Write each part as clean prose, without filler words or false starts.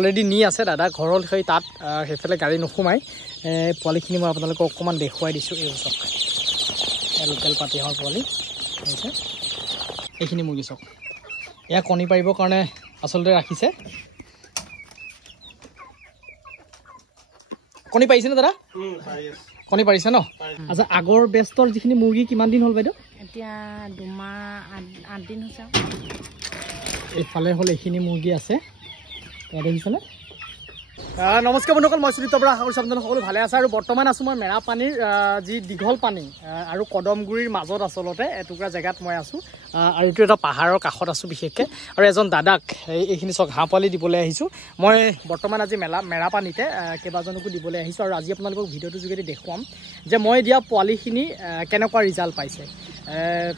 Already নি আছে দাদা ঘৰৰ সেই তাত সেইফালে গাড়ী নোসোমাই পোৱালিখিনি মই আপোনালোকক অকণমান দেখুৱাই দিছোঁ। এই চাওক লোকেল পাতিহাঁহৰ পোৱালি হৈছে এইখিনি মুৰ্গী চাওক। এয়া কণী পাৰিবৰ কাৰণে আচলতে ৰাখিছে। কণী পাৰিছেনে দাদা? কণী পাৰিছে ন? আচ্ছা, আগৰ বেষ্টৰ যিখিনি মুৰ্গী কিমান দিন হ'ল বাইদেউ? এতিয়া 2 মাহ 8 দিন হৈছে। এইফালে হ'ল এইখিনি মুৰ্গী আছে দেখিছেনে? নমস্কাৰ বন্ধুসকল, মই সুদীপ্ত বৰা। আশা কৰিছোঁ আপোনালোক সকলো ভালে আছে। আৰু বৰ্তমান আছোঁ মই মেৰাপানীৰ যি দীঘল পানী আৰু কদমগুৰিৰ মাজত আচলতে এটুকুৰা জেগাত মই আছোঁ। আৰু এইটো এটা পাহাৰৰ কাষত আছোঁ বিশেষকৈ। আৰু এজন দাদাক এইখিনি চাওক হাঁহ পোৱালি দিবলৈ আহিছোঁ। মই বৰ্তমান আজি মেৰাপানীতে কেইবাজনকো দিবলৈ আহিছোঁ। আৰু আজি আপোনালোকক ভিডিঅ'টোৰ যোগেদি দেখুৱাম যে মই দিয়া পোৱালিখিনি কেনেকুৱা ৰিজাল্ট পাইছে।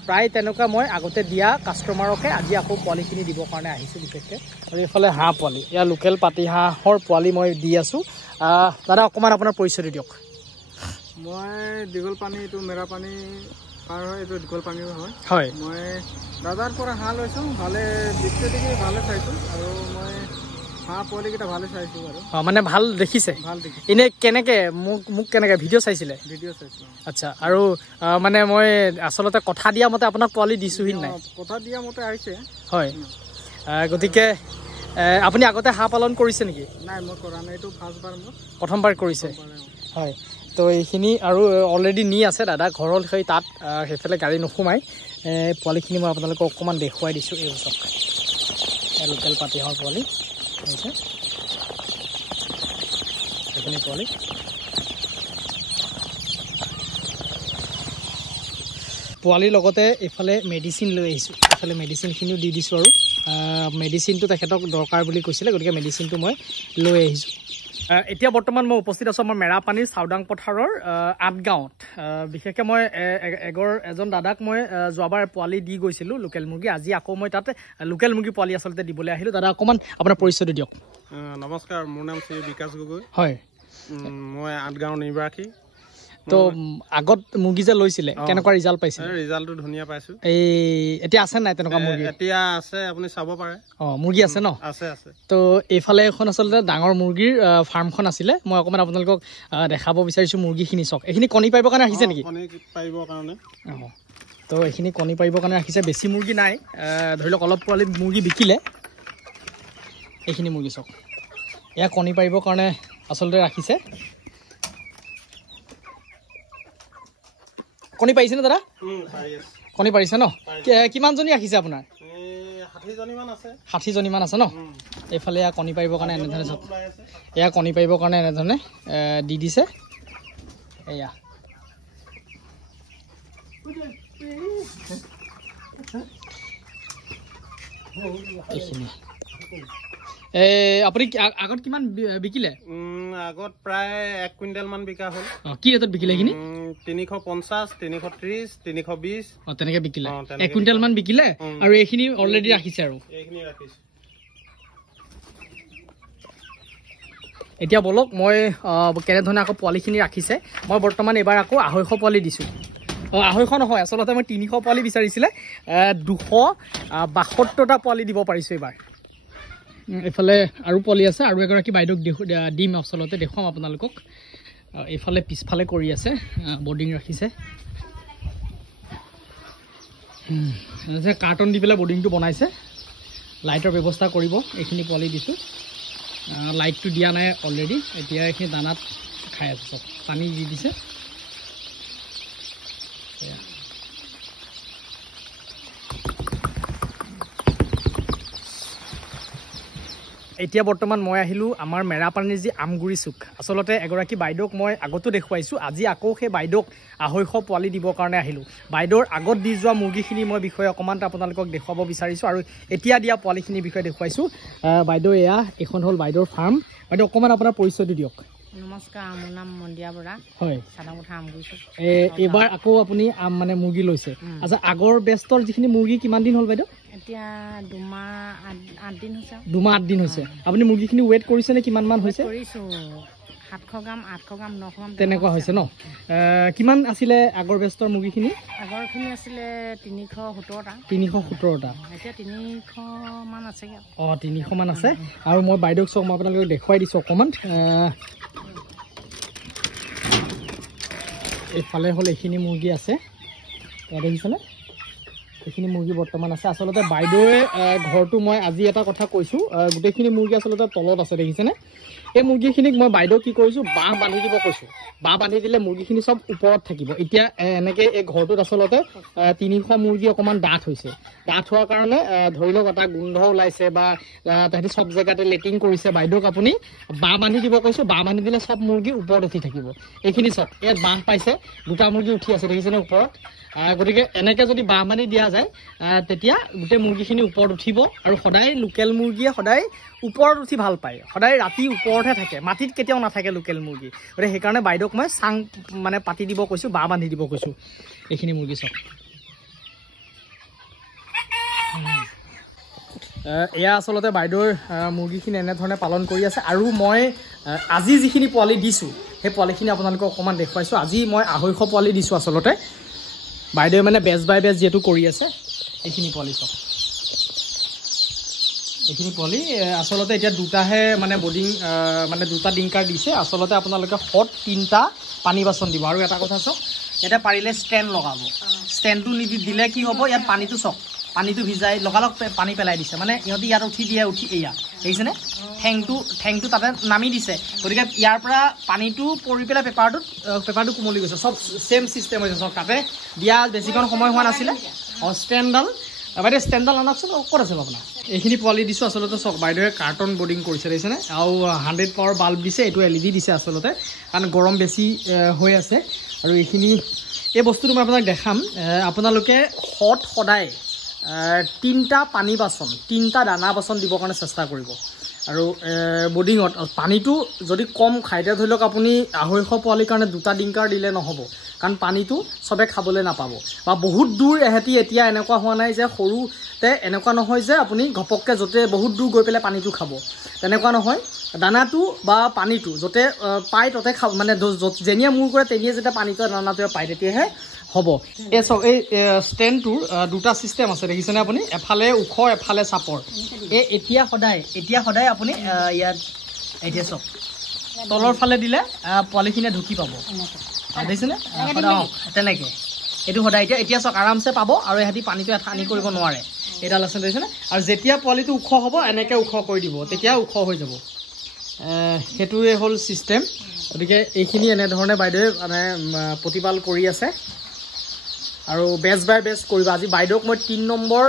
প্ৰায় তেনেকুৱা মই আগতে দিয়া কাষ্টমাৰকে আজি আকৌ পোৱালিখিনি দিবৰ কাৰণে আহিছোঁ বিশেষকৈ। আৰু এইফালে হাঁহ পোৱালি, ইয়াৰ লোকেল পাতিহাঁহৰ পোৱালি মই দি আছোঁ। দাদা অকণমান আপোনাৰ পৰিচয়টো দিয়ক। মই দীঘল পানী, এইটো মেৰাপানী পাৰ হয়, এইটো দীঘল পানীও হয়। হয়, মই দাদাৰ পৰা হাঁহ লৈছোঁ, ভালে দেখি ভালে চাইছোঁ। আৰু মই হাঁহ পোৱালিকেইটা ভালে চাইছোঁ আৰু মানে ভাল দেখিছে? ভাল দেখিছোঁ। এনেই কেনেকৈ মোক কেনেকৈ ভিডিঅ' চাইছিলে? ভিডিঅ' চাইছোঁ। আচ্ছা, আৰু মানে মই আচলতে কথা দিয়া মতে আপোনাক পোৱালি দিছোঁহি নাই? কথা দিয়া মতে আহিছে। হয়, গতিকে আপুনি আগতে হাঁহ পালন কৰিছে নেকি? নাই, মই কৰা নাই, এইটো ফাৰ্ষ্টবাৰ মোৰ। প্ৰথমবাৰ কৰিছে? হয়, তো এইখিনি আৰু অলৰেডি নি আছে দাদা ঘৰৰ সেই তাত সেইফালে গাড়ী নোসোমাই পোৱালিখিনি মই আপোনালোকক অকণমান দেখুৱাই দিছোঁ। এই চাওক লোকেল পাতিহাঁহৰ পোৱালি হৈছে সেইখিনি পোৱালি। পোৱালিৰ লগতে এইফালে মেডিচিন লৈ আহিছোঁ। এইফালে মেডিচিনখিনিও দি দিছোঁ। আৰু মেডিচিনটো তেখেতক দৰকাৰ বুলি কৈছিলে, গতিকে মেডিচিনটো মই লৈ আহিছোঁ। এতিয়া বৰ্তমান মই উপস্থিত আছোঁ আমাৰ মেৰাপানীৰ চাউদাং পথাৰৰ 8 গাঁৱত। বিশেষকৈ মই এজন দাদাক মই যোৱাবাৰ পোৱালি দি গৈছিলোঁ লোকেল মুৰ্গী। আজি আকৌ মই তাতে লোকেল মুৰ্গী পোৱালি আচলতে দিবলৈ আহিলোঁ। দাদা অকণমান আপোনাৰ পৰিচয়টো দিয়ক। নমস্কাৰ, মোৰ নাম শ্ৰী বিকাশ গগৈ। হয়, মই 8 গাঁৱৰ নিবাসী। তো আগত মুৰ্গী যে লৈছিলে কেনেকুৱা ৰিজাল্ট পাইছে? ৰিজাল্টটো ধুনীয়া পাইছোঁ। এই এতিয়া আছে নাই তেনেকুৱা মুৰ্গী? এতিয়া আছে, আপুনি চাব পাৰে। মুৰ্গী আছে ন? আছে আছে। তো এইফালে এখন আচলতে ডাঙৰ মুৰ্গীৰ ফাৰ্মখন আছিলে। মই অকণমান আপোনালোকক দেখাব বিচাৰিছোঁ মুৰ্গীখিনি চাওক। এইখিনি কণী পাৰিবৰ কাৰণে ৰাখিছে নেকি? কণী পাৰিবৰ কাৰণে। তো এইখিনি কণী পাৰিবৰ কাৰণে ৰাখিছে। বেছি মুৰ্গী নাই, ধৰি লওক অলপ পোৱালি মুৰ্গী বিকিলে। এইখিনি মুৰ্গী চাওক, এয়া কণী পাৰিবৰ কাৰণে আচলতে ৰাখিছে। কণী পাৰিছেনে দাদা? কণী পাৰিছে ন? কিমানজনী ৰাখিছে আপোনাৰ? 60জনীমান আছে ন? এইফালে এয়া কণী পাৰিবৰ কাৰণে এনেধৰণে চাওক, এয়া কণী পাৰিবৰ কাৰণে এনেধৰণে দি দিছে। এয়া এইখিনি আপুনি আগত কিমান বিকিলে? আগত প্ৰায় 1 কুইণ্টেল মান বিকা হ'ল। কি ৰেটত বিকিলে এইখিনি? 350, 330, 320 তেনেকে বিকিলে। 1 কুইণ্টেল মান বিকিলে। আৰু এইখিনি অলৰেডি ৰাখিছে। আৰু এইখিনি ৰাখিছোঁ। এতিয়া বলক মই কেনেধৰণে আকৌ পোৱালিখিনি ৰাখিছে। মই বৰ্তমান এইবাৰ আকৌ 250 পোৱালি দিছোঁ। 250 নহয়, আচলতে মই 300 পোৱালি বিচাৰিছিলে, 272টা পোৱালি দিব পাৰিছোঁ এইবাৰ। এইফালে আৰু পোৱালি আছে। আৰু এগৰাকী বাইদেউক দিম আচলতে, দেখুৱাম আপোনালোকক। এইফালে পিছফালে কৰি আছে, বৰ্ডিং ৰাখিছে। কাৰ্টন দি পেলাই বৰ্ডিংটো বনাইছে। লাইটৰ ব্যৱস্থা কৰিব। এইখিনি পোৱালি দিছোঁ, লাইটটো দিয়া নাই অলৰেডি। এতিয়া এইখিনি দানাত খাই আছে, চব পানী দি দিছে। এতিয়া বৰ্তমান মই আহিলোঁ আমাৰ মেৰাপানীৰ যি আমগুৰি চুক। আচলতে এগৰাকী বাইদেউক মই আগতো দেখুৱাইছোঁ, আজি আকৌ সেই বাইদেউক 250 পোৱালি দিবৰ কাৰণে আহিলোঁ। বাইদেউৰ আগত দি যোৱা মুৰ্গীখিনি মই বিষয়ে অকণমান আপোনালোকক দেখুৱাব বিচাৰিছোঁ। আৰু এতিয়া দিয়া পোৱালিখিনিৰ বিষয়ে দেখুৱাইছোঁ। বাইদেউ এয়া এইখন হ'ল বাইদেউৰ ফাৰ্ম। বাইদেউ অকণমান আপোনাৰ পৰিচয়টো দিয়ক। নমস্কাৰ, মোৰ নাম মন্দিয়া বৰা। হয়, চাদাংপথাৰ আমগুৰিছোঁ। এইবাৰ আকৌ আপুনি মানে মুৰ্গী লৈছে। আচ্ছা, আগৰ বেষ্টৰ যিখিনি মুৰ্গী কিমান দিন হ'ল বাইদেউ? এতিয়া 2 মাহ 8 দিন হৈছে। 2 মাহ 8 দিন হৈছে। আপুনি মুৰ্গীখিনি ৱেইট কৰিছেনে কিমান মান হৈছে? কৰিছোঁ 700 গ্ৰাম 800 গ্ৰাম 900 গ্ৰাম তেনেকুৱা হৈছে ন কিমান আছিলে আগৰ বেষ্টৰ মুৰ্গীখিনি আগৰখিনি আছিলে 317টা 317টা এতিয়া 300 মান আছে 300 মান আছে আৰু মই বাইদেউক চক মই আপোনালোকক দেখুৱাই দিছোঁ অকণমান এইফালে হ'ল এইখিনি মুৰ্গী আছে দেখিছেনে এইখিনি মুৰ্গী বৰ্তমান আছে আচলতে বাইদেৱে ঘৰটো মই আজি এটা কথা কৈছোঁ গোটেইখিনি মুৰ্গী আচলতে তলত আছে দেখিছেনে এই মুৰ্গীখিনিক মই বাইদেউ কি কৰিছোঁ বাঁহ বান্ধি দিব কৈছোঁ বাঁহ বান্ধি দিলে মুৰ্গীখিনি চব ওপৰত থাকিব এতিয়া এনেকৈ এই ঘৰটোত আচলতে 300 মুৰ্গী অকণমান ডাঠ হৈছে ডাঠ হোৱাৰ কাৰণে ধৰি লওক এটা গোন্ধ ওলাইছে বা তাহাঁতি চব জেগাতে লেট্ৰিন কৰিছে বাইদেউক আপুনি বাঁহ বান্ধি দিব কৈছোঁ বাঁহ বান্ধি দিলে চব মুৰ্গী ওপৰত উঠি থাকিব এইখিনি চব ইয়াত বাঁহ পাইছে দুটা মুৰ্গী উঠি আছে দেখিছেনে ওপৰত গতিকে এনেকৈ যদি বাঁহ বান্ধি দিয়া যায় তেতিয়া গোটেই মুৰ্গীখিনি ওপৰত উঠিব আৰু সদায় লোকেল মুৰ্গীয়ে সদায় ওপৰত উঠি ভাল পায় সদায় ৰাতি ওপৰতহে থাকে মাটিত কেতিয়াও নাথাকে লোকেল মুৰ্গী গতিকে সেইকাৰণে বাইদেউক মই চাং মানে পাতি দিব কৈছোঁ বাঁহ বান্ধি দিব কৈছোঁ এইখিনি মুৰ্গী চব এয়া আচলতে বাইদেউৰ মুৰ্গীখিনি এনেধৰণে পালন কৰি আছে আৰু মই আজি যিখিনি পোৱালি দিছোঁ সেই পোৱালিখিনি আপোনালোকক অকণমান দেখুৱাইছোঁ আজি মই 250 পোৱালি দিছোঁ আচলতে বাইদেৱে মানে বেচ বাই বেচ যিহেতু কৰি আছে এইখিনি পোৱালি চব এইখিনি পোৱালি আচলতে এতিয়া দুটাহে মানে বৰ্ডিং মানে দুটা ডিংকাৰ দিছে আচলতে আপোনালোকে হট 3টা পানী বাচন দিব আৰু এটা কথা চাওক ইয়াতে পাৰিলে ষ্টেণ্ড লগাব ষ্টেণ্ডটো দিলে কি হ'ব ইয়াত পানীটো চাওক পানীটো ভিজাই লগালগ পানী পেলাই দিছে মানে ইহঁতি ইয়াত উঠি দিয়ে উঠি এয়া দেখিছেনে ঠেংটো তাতে নামি দিছে গতিকে ইয়াৰ পৰা পানীটো পৰি পেলাই পেপাৰটো কোমলি গৈছে চব ছেম ছিষ্টেম হৈছে চব তাতে দিয়া বেছিকণ সময় হোৱা নাছিলে ষ্টেণ্ডডাল বাইদেউ ষ্টেণ্ডডাল আনকচোন ক'ত আছে আপোনাৰ এইখিনি পোৱালি দিছোঁ আচলতে চক বাইদেৱে কাৰ্টন বৰ্ডিং কৰিছে দেখিছেনে আৰু 100 পাৱাৰ বাল্ব দিছে এইটো LED দিছে আচলতে কাৰণ গৰম বেছি হৈ আছে আৰু এইখিনি এই বস্তুটো মই আপোনাক দেখাম আপোনালোকে হট সদায় 3টা পানী বাচন 3টা দানা বাচন দিবৰ কাৰণে চেষ্টা কৰিব আৰু বৰ্ডিঙত পানীটো যদি কম খায় তেতিয়া ধৰি লওক আপুনি 250 পোৱালিৰ কাৰণে 2টা ডিংকাৰ দিলে নহ'ব কাৰণ পানীটো চবে খাবলৈ নাপাব বা বহুত দূৰ এহেঁতি এতিয়া এনেকুৱা হোৱা নাই যে সৰুতে এনেকুৱা নহয় যে আপুনি ঘপককৈ য'তে বহুত দূৰ গৈ পেলাই পানীটো খাব তেনেকুৱা নহয় দানাটো বা পানীটো য'তে পায় ততে খাব মানে যেনিয়ে মূৰ কৰে তেনিয়ে যেতিয়া পানীটো দানাটোৱে পায় তেতিয়াহে হ'ব এই চাওক এই ষ্টেণ্ডটোৰ দুটা ছিষ্টেম আছে দেখিছেনে আপুনি এফালে ওখ এফালে চাপৰ এতিয়া সদায় আপুনি ইয়াত এতিয়া চাওক তলৰ ফালে দিলে পোৱালিখিনিয়ে ঢুকি পাব দেখিছেনে সদায় তেনেকৈ এইটো সদায় এতিয়া চাওক আৰামছে পাব আৰু ইহঁতি পানীটো আনি কৰিব নোৱাৰে এইডাল আছে দেখিছেনে আৰু যেতিয়া পোৱালিটো ওখ হ'ব এনেকৈ ওখ কৰি দিব তেতিয়া ওখ হৈ যাব সেইটোৱে হ'ল ছিষ্টেম গতিকে এইখিনি এনেধৰণে বাইদেৱে মানে প্ৰতিপাল কৰি আছে আৰু বেচ বাই বেচ কৰিব আজি বাইদেউক মই 3 নম্বৰ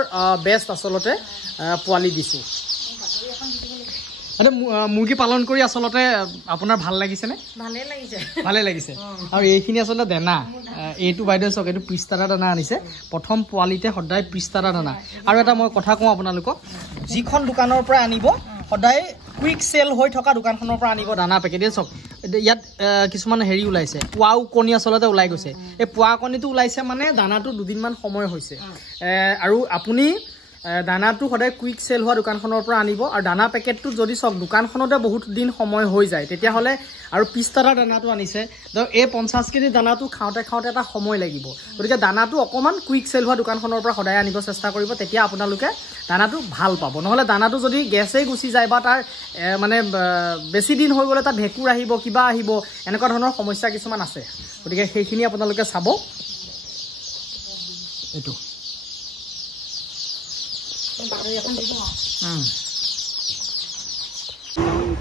বেষ্ট আচলতে পোৱালি দিছোঁ মানে মুৰ্গী পালন কৰি আচলতে আপোনাৰ ভাল লাগিছেনে ভালে লাগিছে আৰু এইখিনি আচলতে দানা এইটো বাইদেউ চাওক এইটো পিস্তাৰা দানা আনিছে প্ৰথম পোৱালিতে সদায় পিস্তাৰা দানা আৰু এটা মই কথা কওঁ আপোনালোকক যিখন দোকানৰ পৰা আনিব সদায় কুইক চেল হৈ থকা দোকানখনৰ পৰা আনিব দানা পেকেট চাওক ইয়াত কিছুমান হেৰি ওলাইছে পুৱা কণী আচলতে ওলাই গৈছে এই পুৱা কণীটো ওলাইছে মানে দানাটো দুদিনমান সময় হৈছে আৰু আপুনি দানাটো সদায় কুইক চেল হোৱা দোকানখনৰ পৰা আনিব আৰু দানা পেকেটটো যদি চাওক দোকানখনতে বহুত দিন সময় হৈ যায় তেতিয়াহ'লে আৰু পিস্তাৰা দানাটো আনিছে এই 50 কেজি দানাটো খাওঁতে এটা সময় লাগিব গতিকে দানাটো অকণমান কুইক চেল হোৱা দোকানখনৰ পৰা সদায় আনিব চেষ্টা কৰিব তেতিয়া আপোনালোকে দানাটো ভাল পাব নহ'লে দানাটো যদি গেছেই গুচি যায় বা তাৰ মানে বেছি দিন হৈ গ'লে তাত ভেঁকুৰ আহিব কিবা আহিব এনেকুৱা ধৰণৰ সমস্যা কিছুমান আছে গতিকে সেইখিনি আপোনালোকে চাব এইটো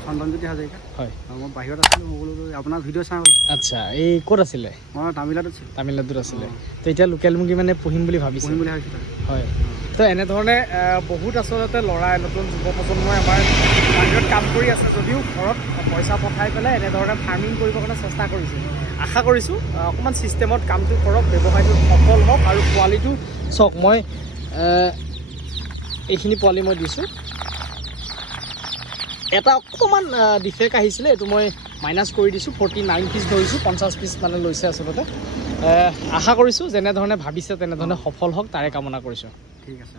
চন্দনজ্যোতি হাজৰিকা হয় মই বাহিৰত আছিলোঁ মই বোলো আপোনাৰ ভিডিঅ' চাওঁ আচ্ছা এই ক'ত আছিলে মই তামিলনাডুত আছিলে তো এতিয়া লোকেল মুৰ্গী মানে পুহিম বুলি ভাবিছিলোঁ হয় তো এনেধৰণে বহুত আচলতে ল'ৰাই নতুন যুৱ প্ৰজন্মই আমাৰ বাহিৰত কাম কৰি আছে যদিও ঘৰত পইচা পঠাই পেলাই এনেধৰণে ফাৰ্মিং কৰিবৰ কাৰণে চেষ্টা কৰিছে আশা কৰিছোঁ অকণমান ছিষ্টেমত কামটো কৰক ব্যৱসায়টো সফল হওক আৰু পোৱালিটো চাওক মই এইখিনি পোৱালি মই দিছোঁ এটা অকণমান ডিফেক্ট আহিছিলে এইটো মই মাইনাছ কৰি দিছোঁ 49 পিচ ধৰিছোঁ 50 পিচ মানে লৈছে আচলতে আশা কৰিছোঁ যেনেধৰণে ভাবিছে তেনেধৰণে সফল হওক তাৰে কামনা কৰিছোঁ ঠিক আছে